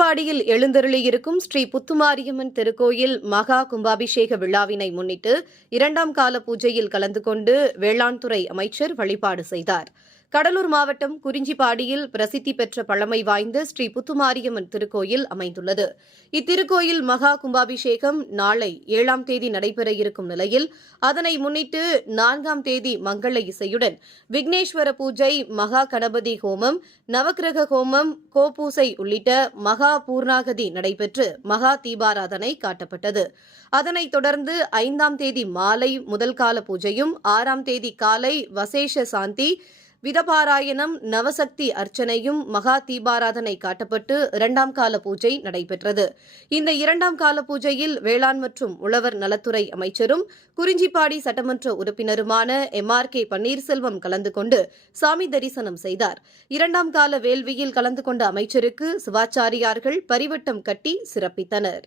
குறிஞ்சிப்பாடியில் எழுந்தருளியிருக்கும் ஸ்ரீ புத்துமாரியம்மன் திருக்கோயில் மகா கும்பாபிஷேக விழாவினை முன்னிட்டு இரண்டாம் கால பூஜையில் கலந்து கொண்டு வேளாண்துறை அமைச்சர் வழிபாடு செய்தார். கடலூர் மாவட்டம் குறிஞ்சிப்பாடியில் பிரசித்தி பெற்ற பழமை வாய்ந்த ஸ்ரீ புத்துமாரியம்மன் திருக்கோயில் அமைந்துள்ளது. இத்திருக்கோயில் மகா கும்பாபிஷேகம் நாளை ஏழாம் தேதி நடைபெற இருக்கும் நிலையில் அதனை முன்னிட்டு நான்காம் தேதி மங்கள இசையுடன் விக்னேஸ்வர பூஜை மகா கணபதி ஹோமம் நவக்கிரக ஹோமம் கோபூசை உள்ளிட்ட மகா பூர்ணாகதி நடைபெற்று மகா தீபாராதனை காட்டப்பட்டது. அதனைத் தொடர்ந்து ஐந்தாம் தேதி மாலை முதல் கால பூஜையும் ஆறாம் தேதி காலை வசேஷ சாந்தி விதபாராயணம் நவசக்தி அர்ச்சனையும் மகா தீபாராதனை காட்டப்பட்டு இரண்டாம் கால பூஜை நடைபெற்றது. இந்த இரண்டாம் கால பூஜையில் வேளாண் மற்றும் உழவர் நலத்துறை அமைச்சரும் குறிஞ்சிப்பாடி சட்டமன்ற உறுப்பினருமான எம். ஆர். கே. பன்னீர்செல்வம் கலந்து கொண்டு சாமி தரிசனம் செய்தார். இரண்டாம் கால வேள்வியில் கலந்து கொண்ட அமைச்சருக்கு சிவாச்சாரியார்கள் பரிவட்டம் கட்டி சிறப்பித்தனர்.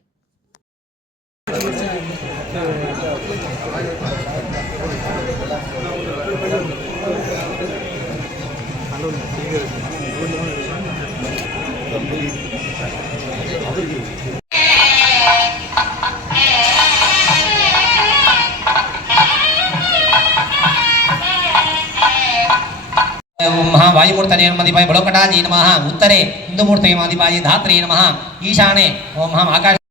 वायुमूर्त मदिपाय दिवाय बलोकटाजी उत्तरे हिन्दुमूर्तये नमः दिवाय ईशाने ओम हम आकाश